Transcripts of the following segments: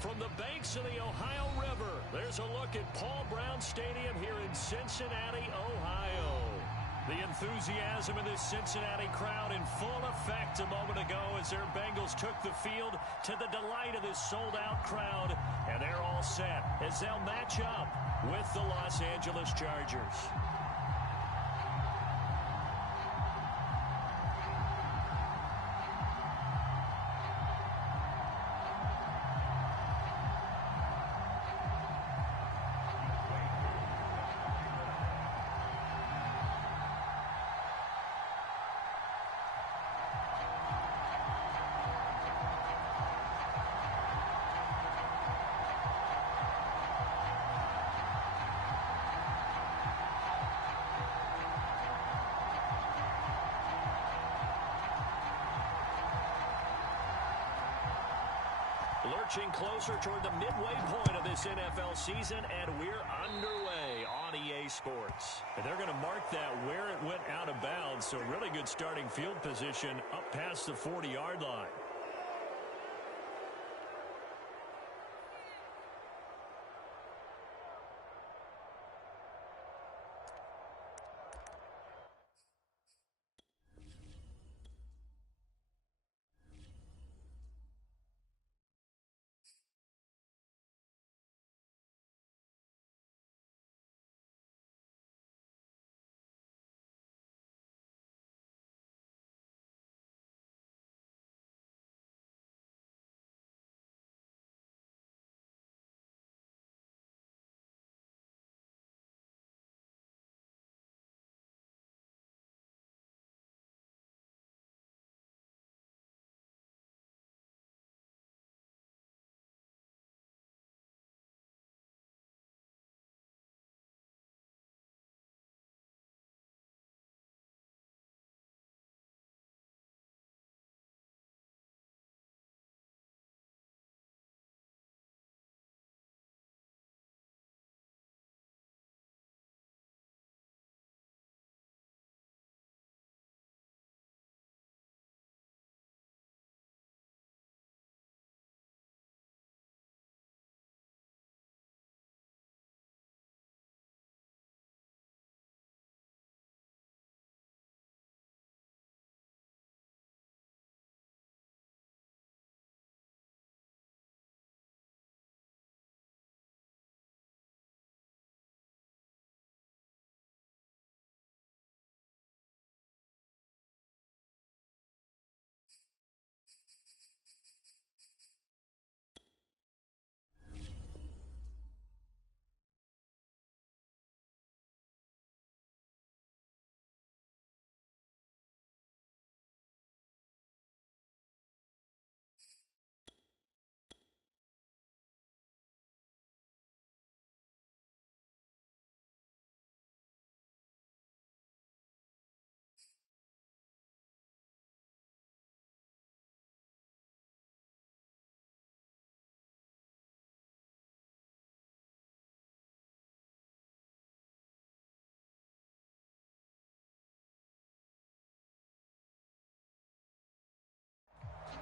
From the banks of the Ohio River, there's a look at Paul Brown Stadium here in Cincinnati, Ohio. The enthusiasm of this Cincinnati crowd in full effect a moment ago as their Bengals took the field to the delight of this sold-out crowd. And they're all set as they'll match up with the Los Angeles Chargers. Lurching closer toward the midway point of this NFL season, and we're underway on EA Sports. And they're going to mark that where it went out of bounds, so really good starting field position up past the 40-yard line.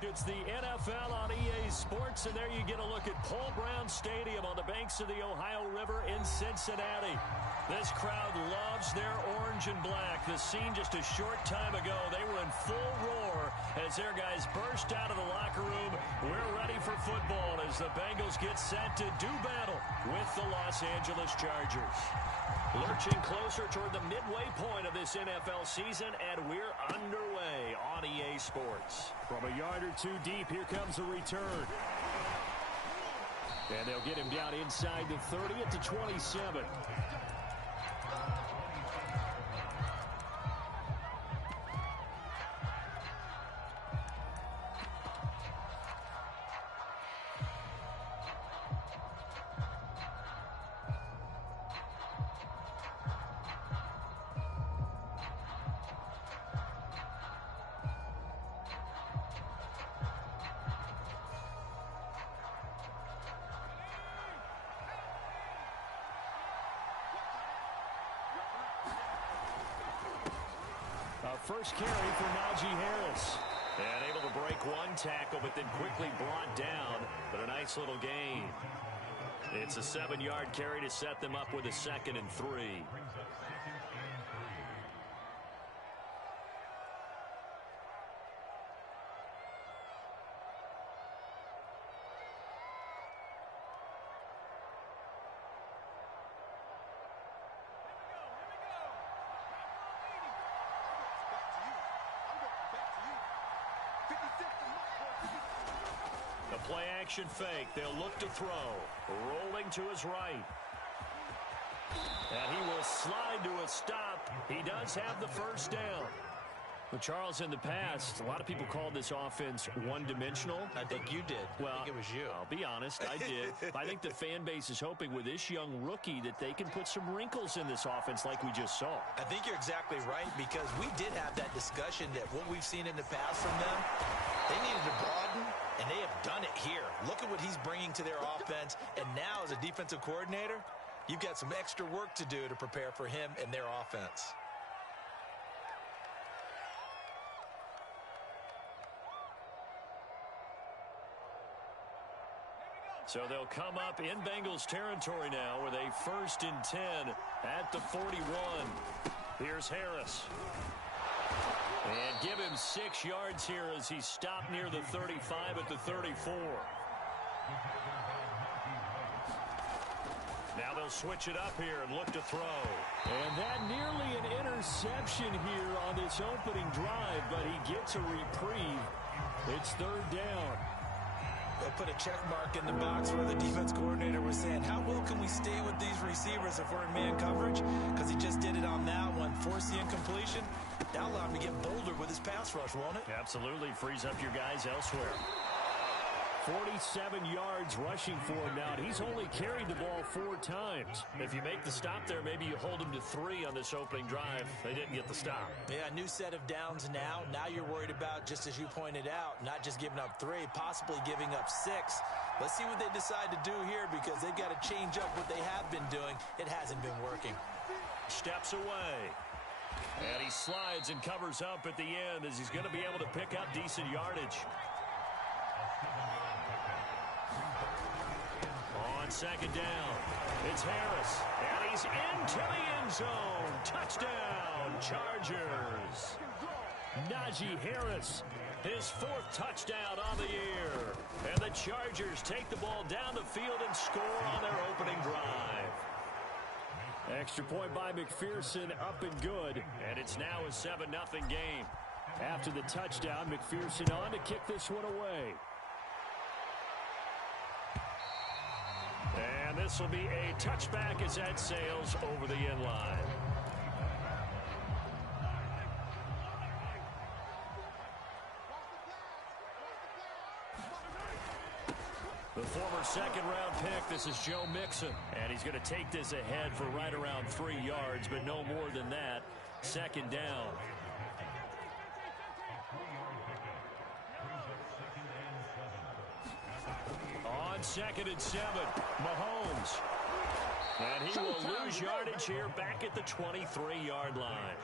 It's the NFL on EA Sports, and there you get a look at Paul Brown Stadium on the banks of the Ohio River in Cincinnati. This crowd loves their orange and black. The scene just a short time ago, they were in full roar as their guys burst out of the locker room. We're ready for football as the Bengals get set to do battle with the Los Angeles Chargers. Lurching closer toward the midway point of this NFL season, and we're underway on EA Sports. From a yard or two deep, here comes a return. And they'll get him down inside the 30 at the 27. First carry for Najee Harris. And able to break one tackle, but then quickly brought down. But a nice little gain. It's a 7-yard carry to set them up with a 2nd and 3. The play action fake. They'll look to throw. Rolling to his right. And he will slide to a stop. He does have the first down. Well, Charles, in the past, a lot of people called this offense one-dimensional. I think you did. Well, I think it was you. I'll be honest, I did. I think the fan base is hoping with this young rookie that they can put some wrinkles in this offense like we just saw. I think you're exactly right, because we did have that discussion that what we've seen in the past from them, they needed to broaden, and they have done it here. Look at what he's bringing to their offense, and now as a defensive coordinator, you've got some extra work to do to prepare for him and their offense. So they'll come up in Bengals territory now with a 1st and 10 at the 41. Here's Harris. And give him 6 yards here as he stopped near the 35 at the 34. Now they'll switch it up here and look to throw. And that nearly an interception here on this opening drive, but he gets a reprieve. It's 3rd down. They'll put a check mark in the box where the defense coordinator was saying, how well can we stay with these receivers if we're in man coverage? Because he just did it on that one. Force the incompletion. That'll allow him to get bolder with his pass rush, won't it? Absolutely. Frees up your guys elsewhere. 47 yards rushing for him now, and he's only carried the ball 4 times. If you make the stop there, maybe you hold him to 3 on this opening drive. They didn't get the stop. Yeah, new set of downs now. Now you're worried about, just as you pointed out, not just giving up 3, possibly giving up 6. Let's see what they decide to do here, because they've got to change up what they have been doing. It hasn't been working. Steps away. And he slides and covers up at the end as he's going to be able to pick up decent yardage. On 2nd down, it's Harris, and he's into the end zone. Touchdown, Chargers. Najee Harris, his 4th touchdown on the year. And the Chargers take the ball down the field and score on their opening drive. Extra point by McPherson, up and good. And it's now a 7-0 game. After the touchdown, McPherson on to kick this one away. And this will be a touchback as that sails over the end line. The former 2nd-round pick, this is Joe Mixon. And he's going to take this ahead for right around 3 yards, but no more than that. 2nd down. On 2nd and 7, Mahomes. And he will lose yardage here back at the 23-yard line.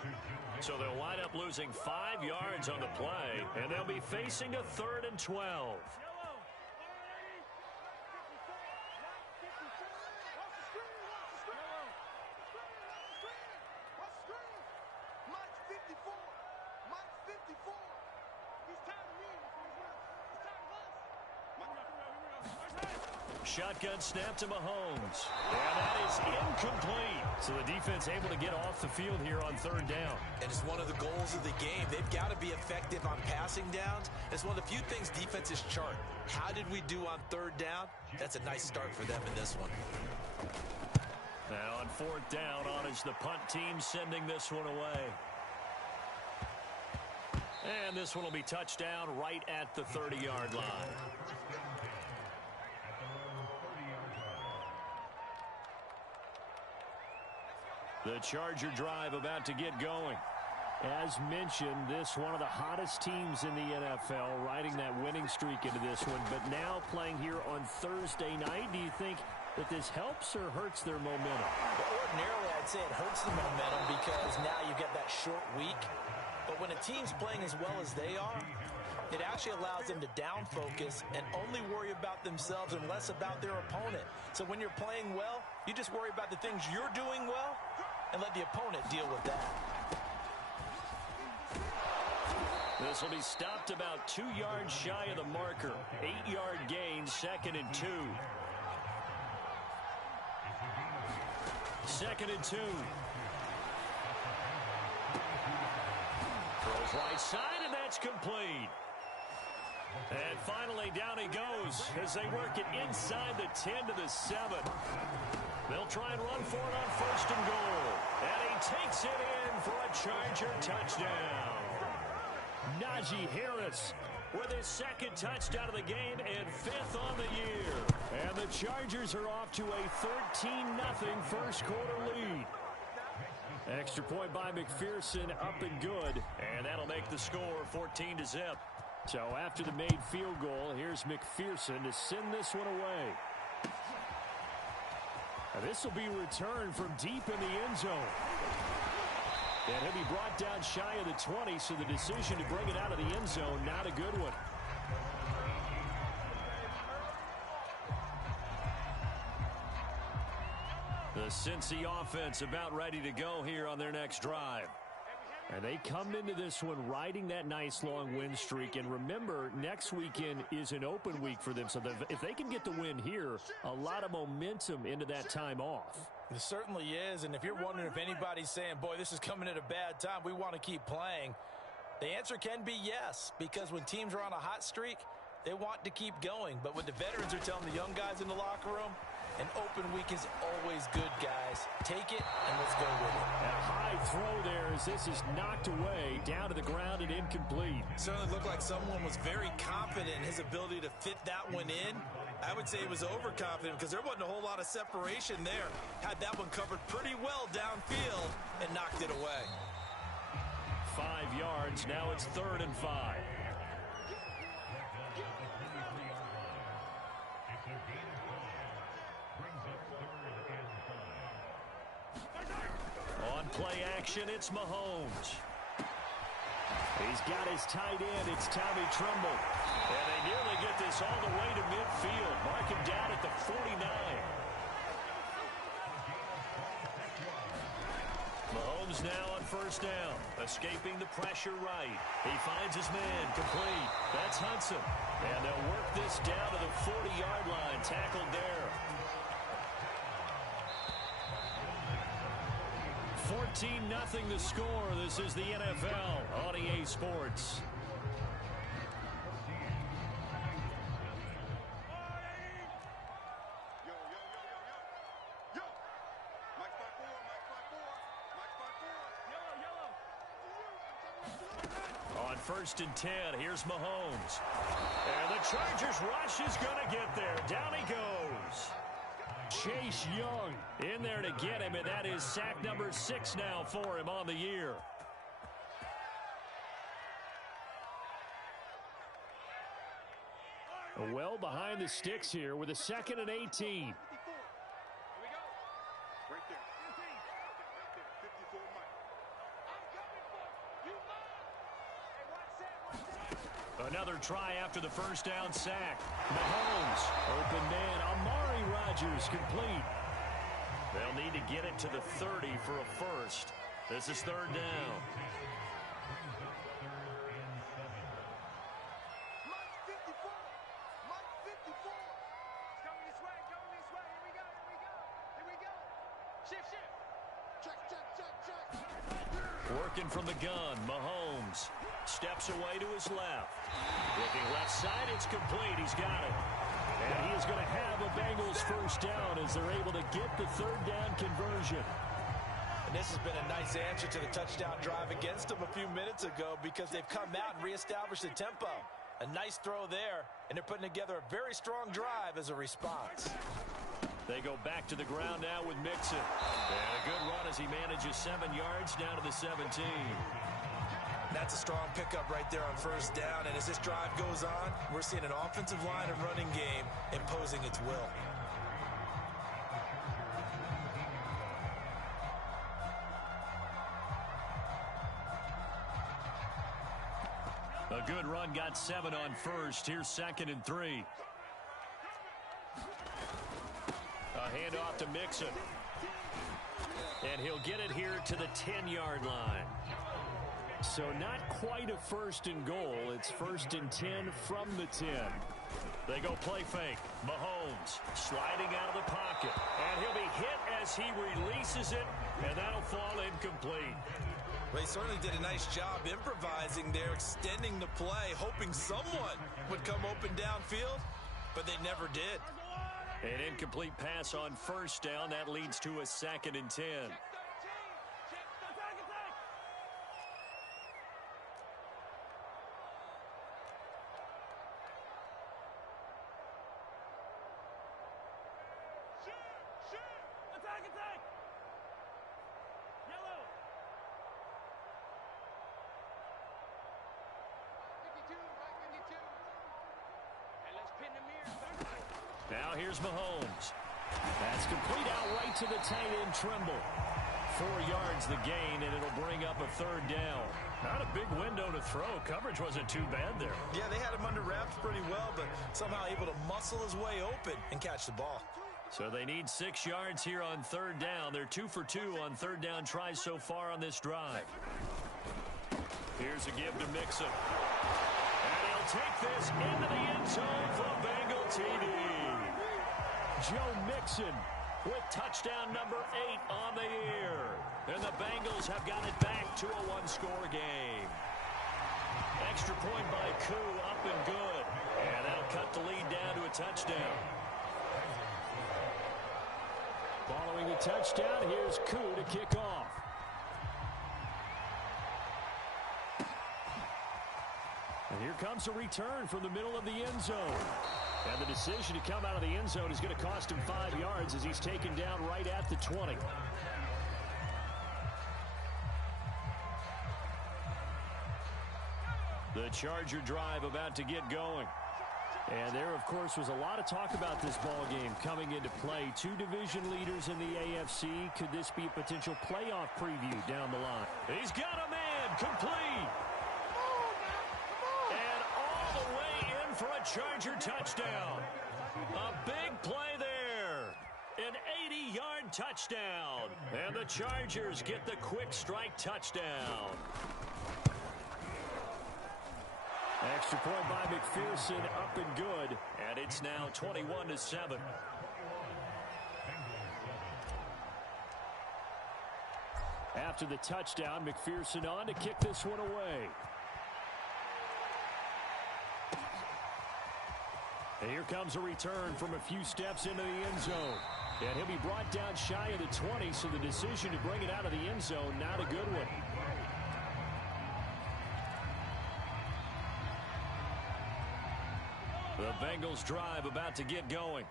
So they'll wind up losing 5 yards on the play, and they'll be facing a 3rd and 12. Shotgun snap to Mahomes. And that is incomplete. So the defense able to get off the field here on 3rd down. And it's one of the goals of the game. They've got to be effective on passing downs. It's one of the few things defenses chart. How did we do on 3rd down? That's a nice start for them in this one. Now on 4th down, on is the punt team sending this one away. And this one will be touchdown right at the 30-yard line. The Charger drive about to get going. As mentioned, this one of the hottest teams in the NFL, riding that winning streak into this one, but now playing here on Thursday night. Do you think that this helps or hurts their momentum? Well, ordinarily, I'd say it hurts the momentum because now you get that short week. But when a team's playing as well as they are, it actually allows them to down focus and only worry about themselves and less about their opponent. So when you're playing well, you just worry about the things you're doing well and let the opponent deal with that. This will be stopped about 2 yards shy of the marker. 8-yard gain, 2nd and 2. 2nd and 2. Throws right side, and that's complete. And finally, down he goes as they work it inside the 10 to the 7. They'll try and run for it on 1st and goal. And he takes it in for a Charger touchdown. Najee Harris with his 2nd touchdown of the game and 5th on the year. And the Chargers are off to a 13-0 first quarter lead. Extra point by McPherson, up and good. And that'll make the score 14-0. So after the made field goal, here's McPherson to send this one away. This will be returned from deep in the end zone. And he'll be brought down shy of the 20, so the decision to bring it out of the end zone, not a good one. The Cincy offense about ready to go here on their next drive. And they come into this one riding that nice long win streak. And remember, next weekend is an open week for them. So if they can get the win here, a lot of momentum into that time off. It certainly is. And if you're wondering if anybody's saying, boy, this is coming at a bad time, we want to keep playing, the answer can be yes. Because when teams are on a hot streak, they want to keep going. But when the veterans are telling the young guys in the locker room, an open week is always good, guys. Take it, and let's go with it. A high throw there as this is knocked away, down to the ground and incomplete. Certainly looked like someone was very confident in his ability to fit that one in. I would say he was overconfident because there wasn't a whole lot of separation there. Had that one covered pretty well downfield and knocked it away. 5 yards, now it's 3rd and 5. On play action, it's Mahomes. He's got his tight end. It's Tommy Tremble. And they nearly get this all the way to midfield. Mark him down at the 49. Mahomes now on 1st down. Escaping the pressure right. He finds his man complete. That's Hudson. And they'll work this down to the 40-yard line. Tackled there. 14-0 the score. This is the NFL on EA Sports. On 1st and 10, here's Mahomes. And the Chargers rush is going to get there. Down he goes. Chase Young in there to get him, and that is sack number 6 now for him on the year. Well behind the sticks here with a 2nd and 18. Another try after the 1st down sack. Mahomes, open man, Amari Rodgers complete. They'll need to get it to the 30 for a first. This is 3rd down. Working from the gun, Mahomes steps away to his left. Looking left side, it's complete. He's got it. And he is going to have a Bengals 1st down as they're able to get the 3rd down conversion. And this has been a nice answer to the touchdown drive against them a few minutes ago because they've come out and reestablished the tempo. A nice throw there, and they're putting together a very strong drive as a response. They go back to the ground now with Mixon. And a good run as he manages 7 yards down to the 17. That's a strong pickup right there on 1st down. And as this drive goes on, we're seeing an offensive line and running game imposing its will. A good run, got 7 on first. Here's 2nd and 3. A handoff to Mixon. And he'll get it here to the 10-yard line. So not quite a 1st and goal. It's 1st and 10 from the 10. They go play fake. Mahomes sliding out of the pocket. And he'll be hit as he releases it. And that'll fall incomplete. Well, he certainly did a nice job improvising there, extending the play, hoping someone would come open downfield, but they never did. An incomplete pass on 1st down. That leads to a 2nd and 10. Now here's Mahomes. That's complete out right to the tight end, Trimble. 4 yards the gain, and it'll bring up a 3rd down. Not a big window to throw. Coverage wasn't too bad there. Yeah, they had him under wraps pretty well, but somehow able to muscle his way open and catch the ball. So they need 6 yards here on 3rd down. They're 2 for 2 on 3rd down tries so far on this drive. Here's a give to Mixon. And he'll take this into the end zone for a Bengal TD. Joe Mixon with touchdown number 8 on the year. And the Bengals have got it back to a 1-score game. Extra point by Koo, up and good. And that'll cut the lead down to a touchdown. Following the touchdown, here's Koo to kick off. And here comes a return from the middle of the end zone. And the decision to come out of the end zone is going to cost him 5 yards as he's taken down right at the 20. The Charger drive about to get going. And there, of course, was a lot of talk about this ball game coming into play. 2 division leaders in the AFC. Could this be a potential playoff preview down the line? He's got a man complete. And all the way in for a Charger touchdown. A big play there. An 80-yard touchdown. And the Chargers get the quick strike touchdown. Extra point by McPherson, up and good. And it's now 21-7. After the touchdown, McPherson on to kick this one away. And here comes a return from a few steps into the end zone. And he'll be brought down shy of the 20, so the decision to bring it out of the end zone, not a good one. The Bengals drive about to get going.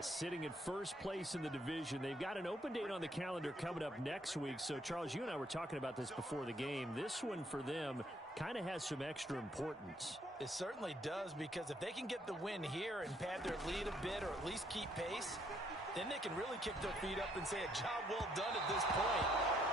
Sitting at first place in the division. They've got an open date on the calendar coming up next week. So, Charles, you and I were talking about this before the game. This one for them kind of has some extra importance. It certainly does, because if they can get the win here and pad their lead a bit or at least keep pace, then they can really kick their feet up and say a job well done at this point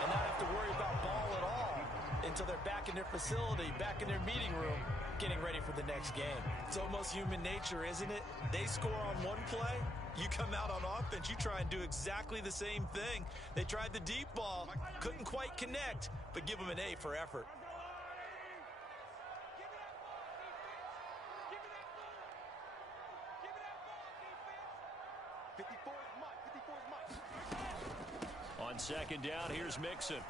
and not have to worry about ball at all until they're back in their facility, back in their meeting room, getting ready for the next game. It's almost human nature, isn't it? They score on one play, you come out on offense, you try and do exactly the same thing. They tried the deep ball, couldn't quite connect, but give them an A for effort. On 2nd down, here's Mixon.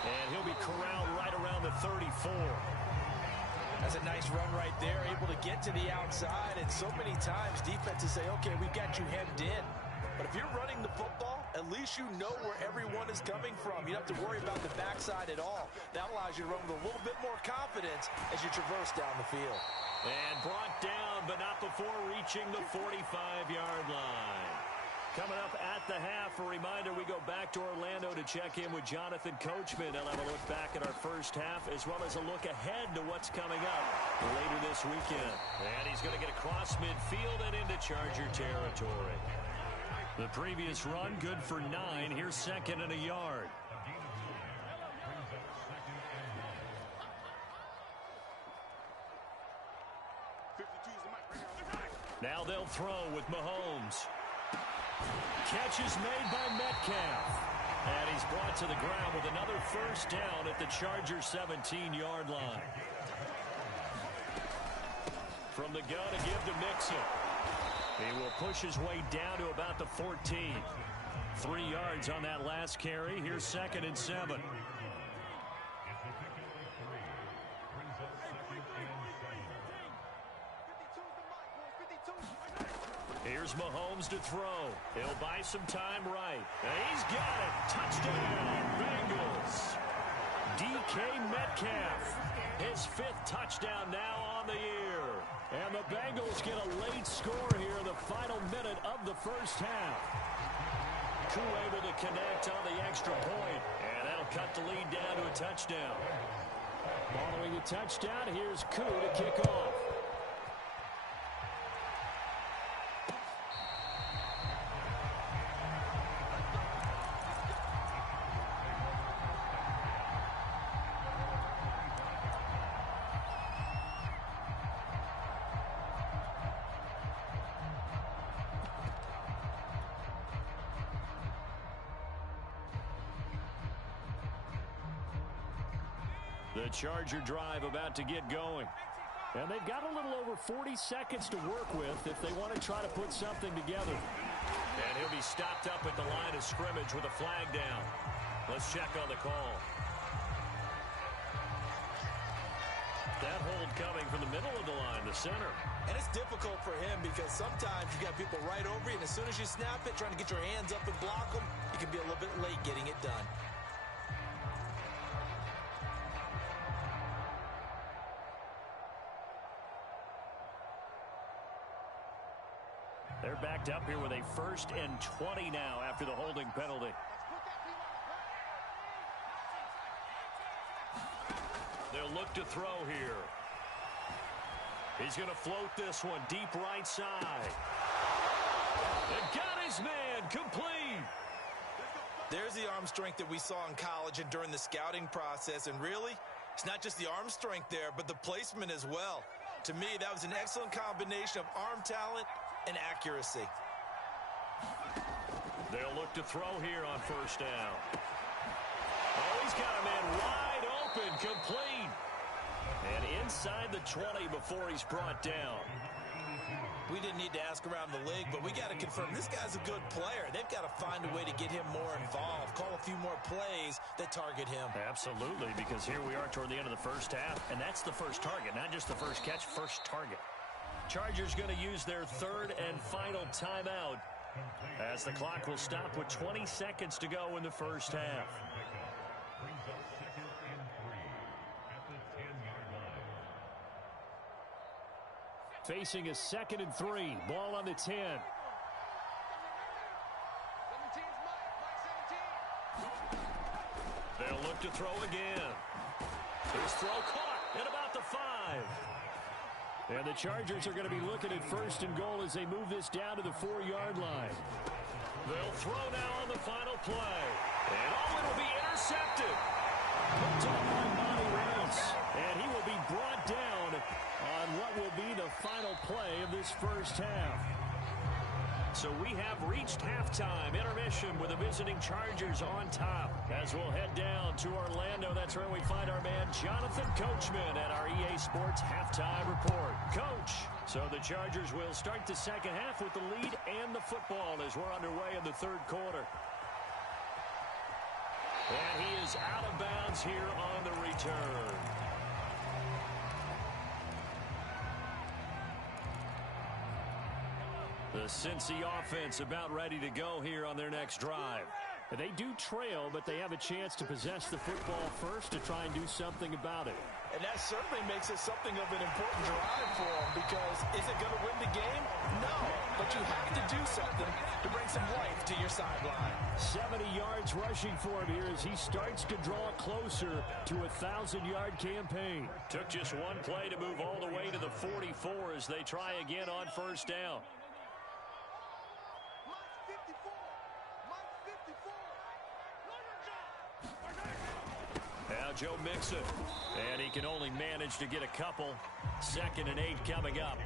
And he'll be corralled right around the 34. That's a nice run right there, able to get to the outside. And so many times defenses say, okay, we've got you hemmed in. But if you're running the football, at least you know where everyone is coming from. You don't have to worry about the backside at all. That allows you to run with a little bit more confidence as you traverse down the field. And brought down, but not before reaching the 45-yard line. Coming up at the half, a reminder, we go back to Orlando to check in with Jonathan Coachman. He'll have a look back at our first half, as well as a look ahead to what's coming up later this weekend. And he's going to get across midfield and into Charger territory. The previous run, good for 9. Here's 2nd and a yard. Now they'll throw with Mahomes. Catch is made by Metcalf. And he's brought to the ground with another first down at the Chargers' 17-yard line. From the gun, a give to Mixon. He will push his way down to about the 14. 3 yards on that last carry. Here's 2nd and 7. Here's Mahomes to throw. He'll buy some time right. And he's got it. Touchdown, Bengals. DK Metcalf. His 5th touchdown now on the year. And the Bengals get a late score here in the final minute of the first half. Koo able to connect on the extra point. And that'll cut the lead down to a touchdown. Following the touchdown, here's Koo to kick off. The Charger drive about to get going. And they've got a little over 40 seconds to work with if they want to try to put something together. And he'll be stopped up at the line of scrimmage with a flag down. Let's check on the call. That hold coming from the middle of the line, the center. And it's difficult for him because sometimes you got people right over you, and as soon as you snap it, trying to get your hands up and block them, you can be a little bit late getting it done. They're backed up here with a 1st and 20 now after the holding penalty. They'll look to throw here. He's going to float this one deep right side. And got his man complete. There's the arm strength that we saw in college and during the scouting process. And really, it's not just the arm strength there, but the placement as well. To me, that was an excellent combination of arm talent and accuracy. They'll look to throw here on 1st down. Oh, he's got a man wide open, complete. And inside the 20 before he's brought down. We didn't need to ask around the league, but we got to confirm this guy's a good player. They've got to find a way to get him more involved, call a few more plays that target him. Absolutely, because here we are toward the end of the first half, and that's the first target, not just the first catch, first target. Chargers going to use their 3rd and final timeout as the clock will stop with 20 seconds to go in the first half. Facing a 2nd and 3. Ball on the 10. They'll look to throw again. His throw caught at about the 5. And the Chargers are going to be looking at 1st and goal as they move this down to the 4-yard line. They'll throw now on the final play. And it'll be intercepted. Picked up by Monty Rance. And he will be brought down on what will be the final play of this first half. So we have reached halftime. Intermission with the visiting Chargers on top. As we'll head down to Orlando, that's where we find our man Jonathan Coachman at our EA Sports Halftime Report. Coach, so the Chargers will start the second half with the lead and the football as we're underway in the 3rd quarter. And he is out of bounds here on the return. The Cincy offense about ready to go here on their next drive. They do trail, but they have a chance to possess the football first to try and do something about it. And that certainly makes it something of an important drive for them, because is it going to win the game? No, but you have to do something to bring some life to your sideline. 70 yards rushing for him here as he starts to draw closer to a 1,000-yard campaign. Took just one play to move all the way to the 44 as they try again on 1st down. Now Joe Mixon, and he can only manage to get a couple. 2nd and 8 coming up.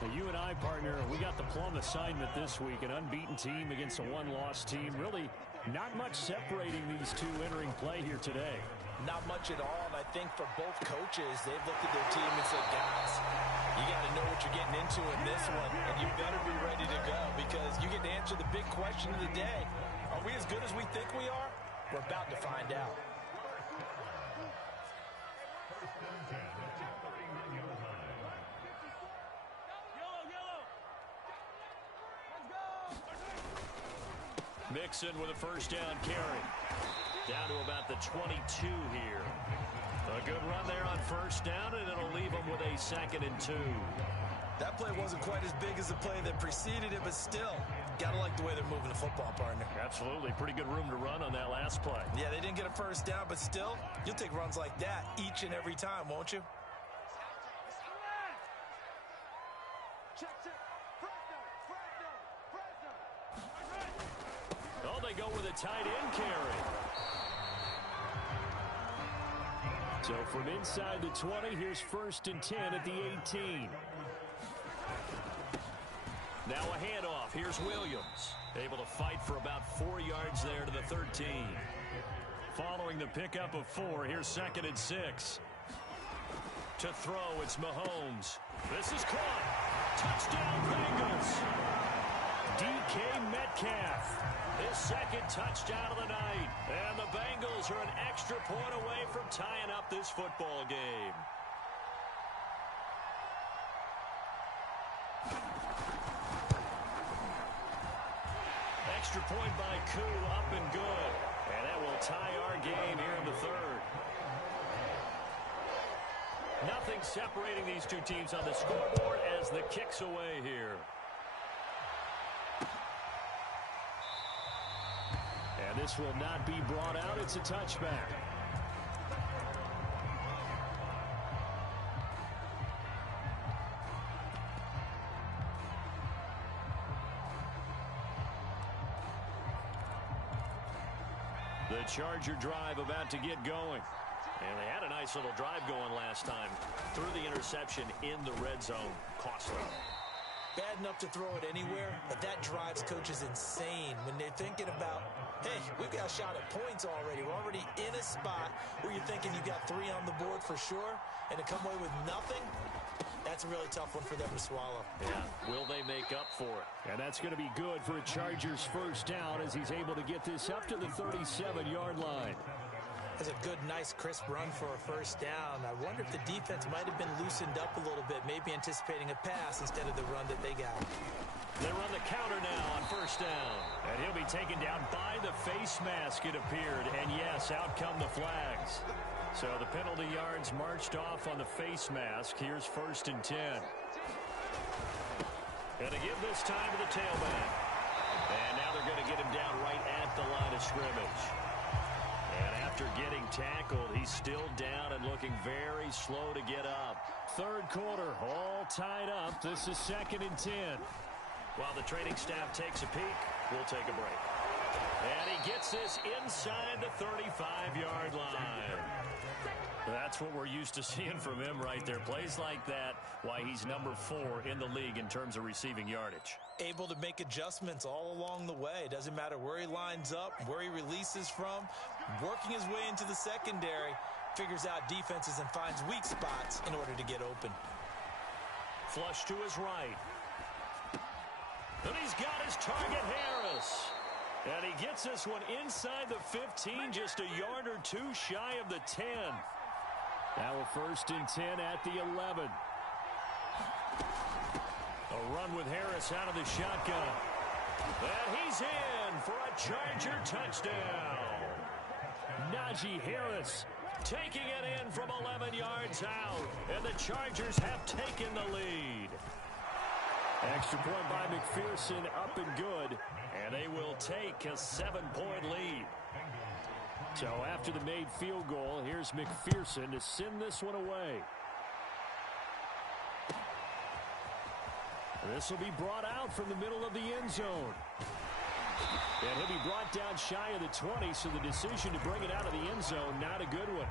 Now, you and I, partner, we got the plum assignment this week. An unbeaten team against a one-loss team. Really not much separating these two entering play here today. Not much at all, and I think for both coaches, they've looked at their team and said, guys, you got to know what you're getting into in this one, and you better be ready to go because you get to answer the big question of the day. Are we as good as we think we are? We're about to find out. Mixon with a first down carry. Down to about the 22 here. A good run there on first down, and it'll leave them with a 2nd and 2. That play wasn't quite as big as the play that preceded it, but still, got to like the way they're moving the football, partner. Absolutely. Pretty good room to run on that last play. Yeah, they didn't get a first down, but still, you'll take runs like that each and every time, won't you? Oh, they go with a tight end carry. So from inside the 20, here's 1st and 10 at the 18. Now a handoff. Here's Williams. Able to fight for about 4 yards there to the 13. Following the pickup of 4, here's 2nd and 6. To throw, it's Mahomes. This is caught. Touchdown, Bengals. DK Metcalf. His 2nd touchdown of the night. And the Bengals are an extra point away from tying up this football game. Extra point by Koo, up and good. And that will tie our game here in the 3rd. Nothing separating these two teams on the scoreboard as the kick's away here. And this will not be brought out. It's a touchback. The Charger drive about to get going. And they had a nice little drive going last time. Threw the interception in the red zone. Costly. Bad enough to throw it anywhere, but that drives coaches insane when they're thinking about, hey, we've got a shot at points already. We're already in a spot where you're thinking you got 3 on the board for sure, and to come away with nothing, that's a really tough one for them to swallow. Yeah, will they make up for it? And that's going to be good for a Chargers first down as he's able to get this up to the 37-yard line. That's a good, nice, crisp run for a first down. I wonder if the defense might have been loosened up a little bit, maybe anticipating a pass instead of the run that they got. They run the counter now on first down. And he'll be taken down by the face mask, it appeared. And yes, out come the flags. So the penalty yards marched off on the face mask. Here's 1st and 10. And to give this time to the tailback. And now they're going to get him down right at the line of scrimmage. And after getting tackled, he's still down and looking very slow to get up. 3rd quarter, all tied up. This is 2nd and 10. While the training staff takes a peek, we'll take a break. And he gets this inside the 35-yard line. That's what we're used to seeing from him right there. Plays like that, why he's number 4 in the league in terms of receiving yardage. Able to make adjustments all along the way. Doesn't matter where he lines up, where he releases from. Working his way into the secondary, figures out defenses and finds weak spots in order to get open. Flush to his right. And he's got his target, Harris. And he gets this one inside the 15, just a yard or 2 shy of the 10. Now a 1st and 10 at the 11. A run with Harris out of the shotgun. And he's in for a Charger touchdown. Najee Harris taking it in from 11 yards out. And the Chargers have taken the lead. Extra point by McPherson, up and good. And they will take a 7-point lead. So after the made field goal, here's McPherson to send this one away. This will be brought out from the middle of the end zone. And he'll be brought down shy of the 20, so the decision to bring it out of the end zone, not a good one.